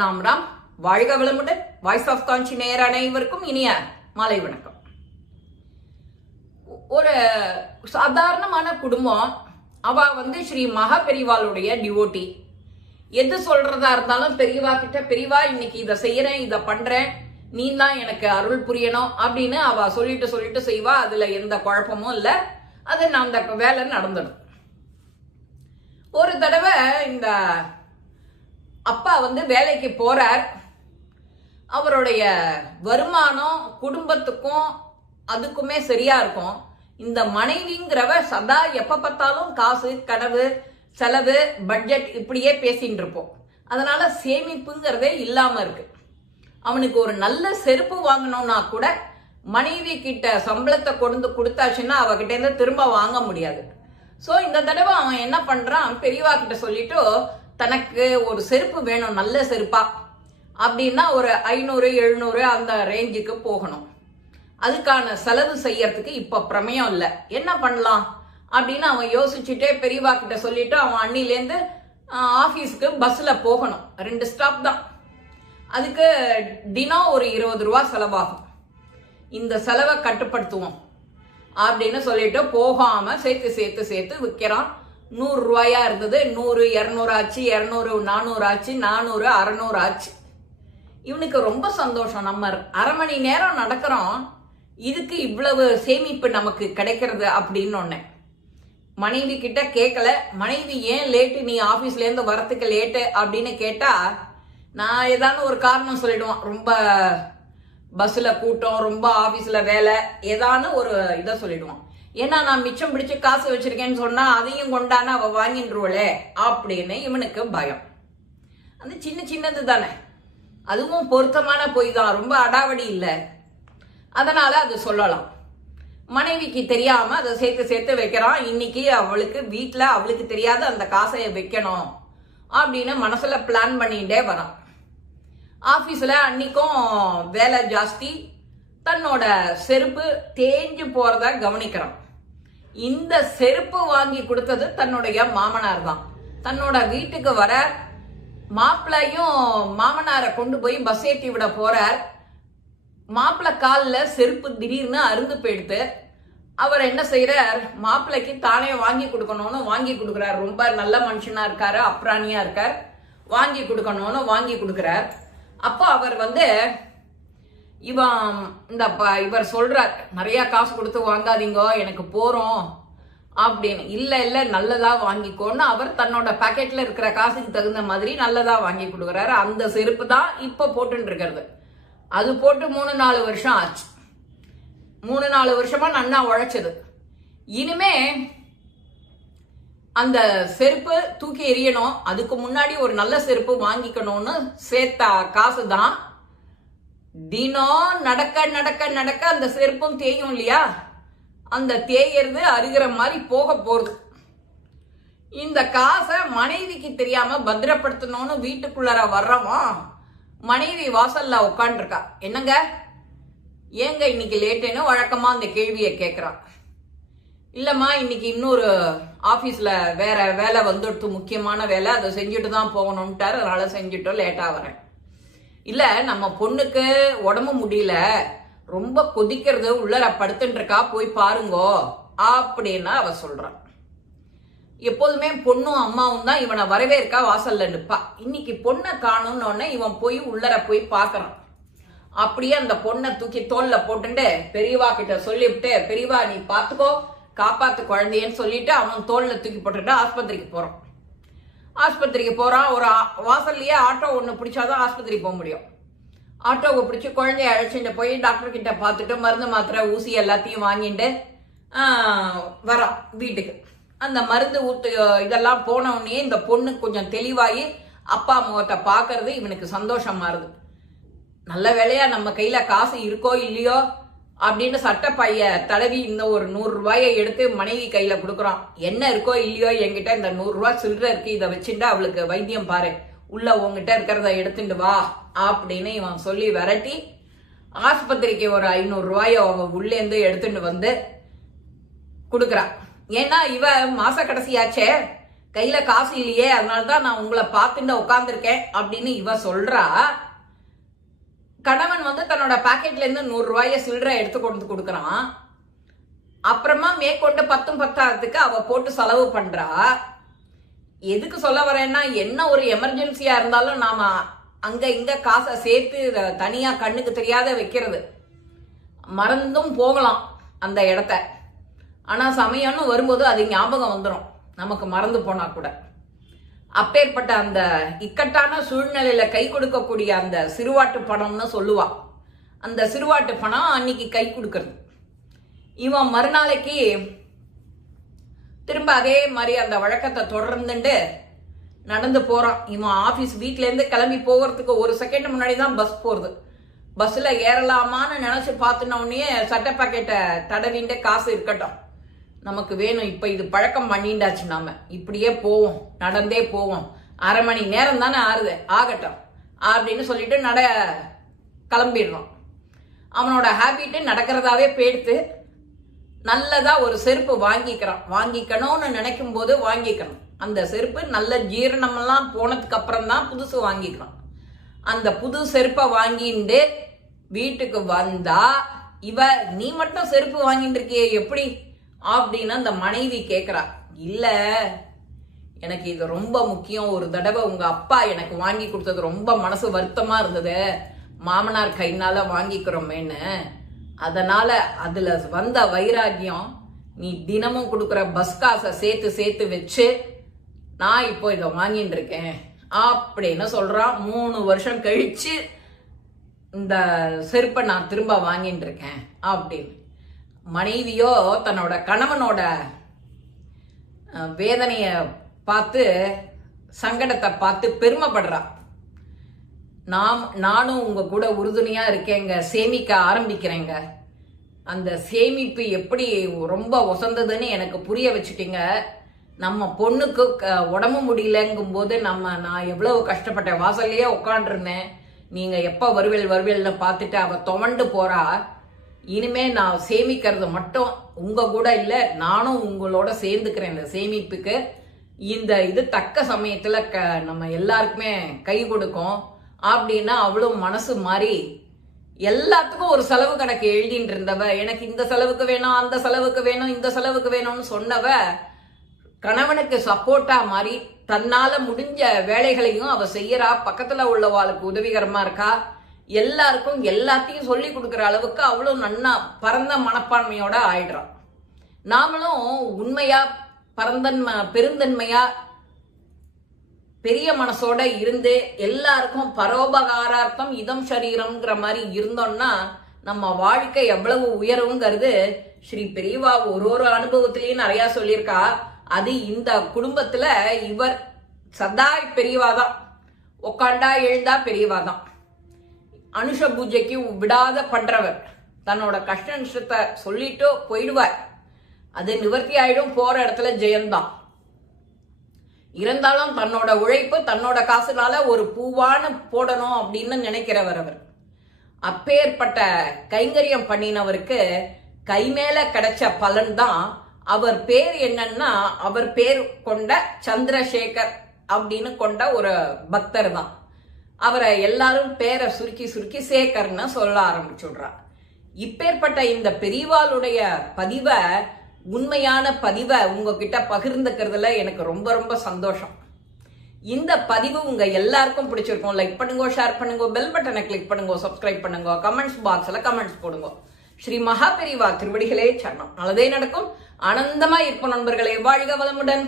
ராம் ராம். வாழ்க வளமுடன். Voice of காஞ்சி நேயர் அனைவருக்கும் இனிய மாலை வணக்கம். ஒரு சாதாரணமான குடும்பம் அவ வந்து ஸ்ரீ மகா பெரிவாளுடைய டிவோட்டி எது சொல்றதா இருந்தாலும் பெரியவா கிட்ட பெரியவா இன்னைக்கு இதை செய்யறேன் இதை பண்றேன். நீ தான் எனக்கு அருள் புரியணும் அப்படின்னு அவ சொல்லிட்டு சொல்லிட்டு செய்வா. அதுல எந்த குழப்பமும் இல்லை. அது நான் அந்த வேலை நடந்துடும். ஒரு தடவை இந்த அப்பா வந்து வேலைக்கு போறார். அவருடைய வருமானம் குடும்பத்துக்கும் அதுக்குமே சரியா இருக்கும். இந்த மனைவிங்கிறவ சதா எப்ப பார்த்தாலும் காசு கடவு செலவு பட்ஜெட் இப்படியே பேசிட்டு இருப்போம். அதனால சேமிப்புங்கிறதே இல்லாம இருக்கு. அவனுக்கு ஒரு நல்ல செருப்பு வாங்கணும்னா கூட மனைவி கிட்ட சம்பளத்தை கொண்டு கொடுத்தாச்சுன்னா அவகிட்ட இருந்து திரும்ப வாங்க முடியாது. ஸோ இந்த தடவை அவன் என்ன பண்றான்? பெரியவா கிட்ட சொல்லிட்டு தனக்கு ஒரு செருப்பு வேணும் நல்ல செருப்பா? அப்படின்னா ஒரு ஐநூறு எழுநூறு அந்த ரேஞ்சுக்கு போகணும். அதுக்கான செலவு செய்யறதுக்கு இப்ப பிரமயம் இல்லை. என்ன பண்ணலாம்? அப்படின்னு அவன் யோசிச்சுட்டே பெரியவா கிட்ட சொல்லிட்டு அவன் அண்ணிலேருந்து ஆஃபீஸ்க்கு பஸ்ல போகணும். ரெண்டு ஸ்டாப் தான். அதுக்கு தினம் ஒரு இருபது ரூபா செலவாகும். இந்த செலவை கட்டுப்படுத்துவோம். அப்படின்னு சொல்லிட்டு போகாம சேர்த்து சேர்த்து சேர்த்து விற்கிறான் நூறு ரூபாயா இருந்தது. நூறு இரநூறு ஆச்சு இரநூறு நானூறு ஆச்சு நானூறு அறநூறு ஆச்சு இவனுக்கு ரொம்ப சந்தோஷம். நம்ம அரை மணி நேரம் நடக்கிறோம். இதுக்கு இவ்வளவு சேமிப்பு நமக்கு கிடைக்கிறது அப்படின்னு ஒன்று மனைவி கிட்ட கேட்கல மனைவி ஏன் லேட்டு நீ ஆஃபீஸ்லேருந்து வரத்துக்கு லேட்டு அப்படின்னு கேட்டால் நான் ஏதாவது ஒரு காரணம் சொல்லிடுவான். ரொம்ப பஸ்ஸில் கூட்டம் ரொம்ப ஆஃபீஸில் வேலை. ஏதான ஒரு இதை சொல்லிடுவான். ஏன்னா நான் மிச்சம் பிடிச்சு காசு வச்சிருக்கேன்னு சொன்னா அதையும் கொண்டான அவ வாங்கின்றுவளே அப்படின்னு இவனுக்கு பயம். அந்த சின்ன சின்னது தானே. அதுவும் பொருத்தமான பொய் தான் ரொம்ப அடாவடி இல்லை. அதனால அது சொல்லலாம். மனைவிக்கு தெரியாம அதை சேர்த்து சேர்த்து வைக்கிறான். இன்னைக்கு அவளுக்கு வீட்டில் அவளுக்கு தெரியாத அந்த காசை வைக்கணும் அப்படின்னு மனசுல பிளான் பண்ணிட்டே வரான். ஆஃபீஸில் அன்னைக்கும் வேலை ஜாஸ்தி தன்னோட செருப்பு தேஞ்சு போறத கவனிக்கிறான். இந்த செருப்பு வாங்கி கொடுத்தது தன்னுடைய மாமனார் தான். தன்னோட வீட்டுக்கு வர மாப்பிள்ளையும் மாமனாரை கொண்டு போய் பஸ் ஏற்றி விட போறார். மாப்பிள்ளை காலில் செருப்பு திடீர்னு அருந்து போயிடுத்து அவர் என்ன செய்யறார் மாப்பிள்ளைக்கு தானே வாங்கி கொடுக்கணும்னு வாங்கி கொடுக்குறார். ரொம்ப நல்ல மனுஷனா இருக்காரு அப்ராணியா இருக்கார். வாங்கி கொடுக்கணும்னு வாங்கி கொடுக்குறார். அப்போ அவர் வந்து இவன் இந்த இவர் சொல்றார் நிறைய காசு கொடுத்து வாங்காதீங்க எனக்கு போறோம். அப்படின்னு. இல்ல இல்ல நல்லதா வாங்கிக்கோன்னு அவர் தன்னோட பாக்கெட்ல இருக்கிற காசுக்கு தகுந்த மாதிரி நல்லதா வாங்கி கொடுக்குறாரு. அந்த செருப்பு தான் இப்ப போட்டுட்டு இருக்கிறது அது போட்டு மூணு நாலு வருஷம் ஆச்சு. மூணு நாலு வருஷமா நன்னா உழைச்சது. இனிமே அந்த செருப்பு தூக்கி எறியணும். அதுக்கு முன்னாடி ஒரு நல்ல செருப்பு வாங்கிக்கணும்னு சேர்த்த காசு தான் தினம் நடக்க நடக்க நடக்க அந்த செருப்பும் தேயும் இல்லையா? அந்த தேயறது அருகிற மாதிரி போக போகுது. இந்த காசை மனைவிக்கு தெரியாம பத்திரப்படுத்தணும்னு வீட்டுக்குள்ளார வர்றவன் மனைவி வாசல்ல உட்காந்துருக்கா என்னங்க? ஏங்க இன்னைக்கு லேட்டுன்னு வழக்கமா அந்த கேள்வியை கேட்குறான் இல்லம்மா இன்னைக்கு இன்னொரு ஆபீஸ்ல வேற வேலை வந்துடுத்து முக்கியமான வேலை அதை செஞ்சுட்டு தான் போகணும்ட்டாரு. அதனால செஞ்சுட்டோம் லேட்டா வரேன். இல்லை நம்ம பொண்ணுக்கு உடம்பு முடியல ரொம்ப கொதிக்கிறது உள்ளர படுத்துட்டுருக்கா போய் பாருங்கோ அப்படின்னு அவ சொல்றான் எப்போதுமே பொண்ணும் அம்மாவும் தான் இவனை வரவேற்கா வாசல்ல நிற்பா இன்னைக்கு பொண்ணை காணும்னு உடனே இவன் போய் உள்ளர போய் பார்க்கறான் அப்படியே அந்த பொண்ணை தூக்கி தோல்ல போட்டுட்டு பெரியவா கிட்ட சொல்லிவிட்டு பெரியவா நீ பார்த்துக்கோ காப்பாத்து குழந்தையன்னு சொல்லிட்டு அவன் தோல்ல தூக்கி போட்டுட்டு ஆஸ்பத்திரிக்கு போறான். ஆஸ்பத்திரிக்கு போகிறான் ஒரு வாசல்லையே ஆட்டோ ஒன்று பிடிச்சாதான் ஆஸ்பத்திரி போக முடியும். ஆட்டோவை பிடிச்சி குழந்தைய அழைச்சிட்டு போய் டாக்டர் கிட்ட பார்த்துட்டு மருந்து மாத்திரை ஊசி எல்லாத்தையும் வாங்கிட்டு வரான் வீட்டுக்கு. அந்த மருந்து ஊத்து இதெல்லாம் போனவுடனே இந்த பொண்ணு கொஞ்சம் தெளிவாகி அப்பா முகத்தை பார்க்கறது இவனுக்கு சந்தோஷமா இருது நல்ல வேலையா நம்ம கையில காசு இருக்கோ இல்லையோ அப்படின்னு சட்ட பைய தடவி இந்த ஒரு நூறு ரூபாயை எடுத்து மனைவி கையில கொடுக்குறான். என்ன இருக்கோ இல்லையோ என்கிட்ட இந்த நூறு ரூபாய் சில்லற இருக்கு இதை வச்சுட்டு அவளுக்கு வைத்தியம் பாரு. உள்ள உங்ககிட்ட இருக்கிறத எடுத்துட்டு வா அப்படின்னு இவன் சொல்லி விரட்டி ஆஸ்பத்திரிக்கு ஒரு ஐநூறு ரூபாயை அவன் உள்ளேந்து எடுத்துட்டு வந்து கொடுக்குறான் ஏன்னா இவ மாச கடைசியாச்சே கையில காசு இல்லையே அதனால தான் நான் உங்களை பார்த்துட்டு உட்காந்துருக்கேன் அப்படின்னு இவ சொல்றா. கணவன் வந்து தன்னோட பாக்கெட்ல இருந்து நூறு ரூபாய சில்லறை எடுத்து கொண்டு கொடுக்கறான். அப்புறமா மேற்கொண்டு பத்தும் பத்தாயிரத்துக்கு அவ போட்டு செலவு பண்றா. எதுக்கு சொல்ல வரேன்னா என்ன ஒரு எமர்ஜென்சியா இருந்தாலும் நாம அங்க இங்க காசை சேர்த்து தனியா கண்ணுக்கு தெரியாத வைக்கிறது. மறந்தும் போகலாம் அந்த இடத்த. ஆனா சமயம்னு வரும்போது அது ஞாபகம் வந்துடும் நமக்கு மறந்து போனா கூட. அப்பேற்பட்ட அந்த இக்கட்டான சூழ்நிலையில கை கொடுக்கக்கூடிய அந்த சிறுவாட்டு பணம்னு சொல்லுவா. அந்த சிறுவாட்டு பணம் அன்னைக்கு கை கொடுக்கறது. இவன் மறுநாளைக்கு திரும்ப அதே மாதிரி அந்த வழக்கத்தை தொடர்ந்துட்டு நடந்து போறான். இவன் ஆபீஸ் வீட்ல இருந்து கிளம்பி போகிறதுக்கு ஒரு செகண்ட் முன்னாடி தான் பஸ் போறது. பஸ்ல ஏறலாமான்னு நினைச்சு பார்த்துன உடனே சட்டை பாக்கெட்டை தடவிண்டு காசு இருக்கட்டும். நமக்கு வேணும். இப்ப இது பழக்கம் பண்ணிண்டாச்சு நாம. இப்படியே போவோம். நடந்தே போவோம். அரை மணி நேரம் தானே ஆறுது. ஆகட்டும். அப்படின்னு சொல்லிட்டு நட கிளம்பிடுறோம். அவனோட ஹேபிட்டு நடக்கிறதாவே பேர்த்து நல்லதா ஒரு செருப்பு வாங்கிக்கிறான் வாங்கிக்கணும்னு நினைக்கும் போது வாங்கிக்கணும். அந்த செருப்பு நல்ல ஜீரணமெல்லாம் போனதுக்கு அப்புறம் தான் புதுசு வாங்கிக்கிறான் அந்த புது செருப்பை வாங்கிட்டு வீட்டுக்கு வந்தா இவ நீ மட்டும் செருப்பு வாங்கிட்டு இருக்கியே எப்படி? அப்படின்னு அந்த மனைவி கேட்குறா இல்ல எனக்கு இது ரொம்ப முக்கியம். ஒரு தடவை உங்க அப்பா எனக்கு வாங்கி கொடுத்தது ரொம்ப மனசு வருத்தமா இருந்தது. மாமனார் கைனால வாங்கிக்கிறோமேன்னு. அதனால அதுல வந்த வைராகியம் நீ தினமும் கொடுக்குற பஸ் காசை சேர்த்து சேர்த்து வச்சு நான் இப்போ இதை வாங்கிட்டு இருக்கேன். அப்படின்னு சொல்றான் மூணு வருஷம் கழிச்சு இந்த செருப்பை நான் திரும்ப வாங்கிட்டு இருக்கேன். அப்படின்னு. மனைவியோ தன்னோட கணவனோட வேதனைய பார்த்து சங்கடத்தை பார்த்து பெருமைப்படுறா. நாம் நானும் உங்க கூட உறுதுணையா இருக்கேங்க சேமிக்க ஆரம்பிக்கிறேங்க. அந்த சேமிப்பு எப்படி ரொம்ப ஒசந்ததுன்னு எனக்கு புரிய வச்சுட்டீங்க. நம்ம பொண்ணுக்கு க- உடம்பு முடியலங்கும் போது நம்ம நான் எவ்வளவு கஷ்டப்பட்டேன் வாசல்லையே உட்காண்டிருந்தேன் நீங்க எப்ப வருவேல் வருவேல்னு பார்த்துட்டு அவ துவண்டு போறா. இனிமே நான் சேமிக்கிறது மட்டும் உங்க கூட இல்ல நானும் உங்களோட சேர்ந்துக்கிறேன் இந்த சேமிப்புக்கு. இந்த இது தக்க சமயத்துல க நம்ம எல்லாருக்குமே கை கொடுக்கும். அப்படின்னா அவ்வளோ மனசு மாறி எல்லாத்துக்கும் ஒரு செலவு கணக்கு எழுதிட்டு இருந்தவ எனக்கு இந்த செலவுக்கு வேணும் அந்த செலவுக்கு வேணும் இந்த செலவுக்கு வேணும்னு சொன்னவ கணவனுக்கு சப்போர்ட்டா மாறி தன்னால முடிஞ்ச வேலைகளையும் அவ செய்யறா. பக்கத்துல உள்ளவாளுக்கு உதவிகரமா இருக்கா? எல்லாருக்கும் எல்லாத்தையும் சொல்லி கொடுக்குற அளவுக்கு அவ்வளோ நன்னா பரந்த மனப்பான்மையோட ஆயிடுறான். நாமளும் உண்மையா பரந்தன்மை பெருந்தன்மையா பெரிய மனசோட இருந்து எல்லாருக்கும் பரோபகாரார்த்தம் இதம் சரீரம்ங்கிற மாதிரி இருந்தோம்னா நம்ம வாழ்க்கை எவ்வளவு உயருங்கிறது ஸ்ரீ பெரியவா ஒரு ஒரு அனுபவத்திலையும் நிறையா சொல்லியிருக்கா. அது இந்த குடும்பத்துல இவர் சதா பெரியவாதான். உக்காண்டா எழுந்தா பெரியவாதான். அனுஷ பூஜைக்கு விடாத பண்றவர். தன்னோட கஷ்ட நஷ்டத்தை சொல்லிட்டு போயிடுவார். அது நிவர்த்தி ஆயிடும் போற இடத்துல ஜெயந்தான். இருந்தாலும் தன்னோட உழைப்பு தன்னோட காசுனால ஒரு பூவான போடணும் அப்படின்னு நினைக்கிறவர் அவர். அப்பேற்பட்ட கைங்கரியம் பண்ணினவருக்கு கை மேல கிடைச்ச பலன் தான் அவர் பேர் என்னன்னா அவர் பேர் கொண்ட சந்திரசேகர் அப்படின்னு கொண்ட ஒரு பக்தர் தான். அவரை எல்லாரும் பேரை சுருக்கி சுருக்கி சேகர்னு சொல்ல ஆரம்பிச்சுடுறா. இப்பேற்பட்ட இந்த பெரியவாளுடைய பதிவை உண்மையான பதிவை உங்ககிட்ட பகிர்ந்துக்கிறதுல எனக்கு ரொம்ப ரொம்ப சந்தோஷம். இந்த பதிவு உங்க எல்லாருக்கும் பிடிச்சிருக்கும். லைக் பண்ணுங்க ஷேர் பண்ணுங்க பெல் பட்டனை கிளிக் பண்ணுங்க சப்ஸ்கிரைப் பண்ணுங்க கமெண்ட்ஸ் பாக்ஸ்ல கமெண்ட்ஸ் போடுங்க. ஸ்ரீ மகா பெரிவா திருவடிகளே சரணம். நல்லதே நடக்கும். ஆனந்தமா இருக்கும் நண்பர்களே. வாழ்க வளமுடன்.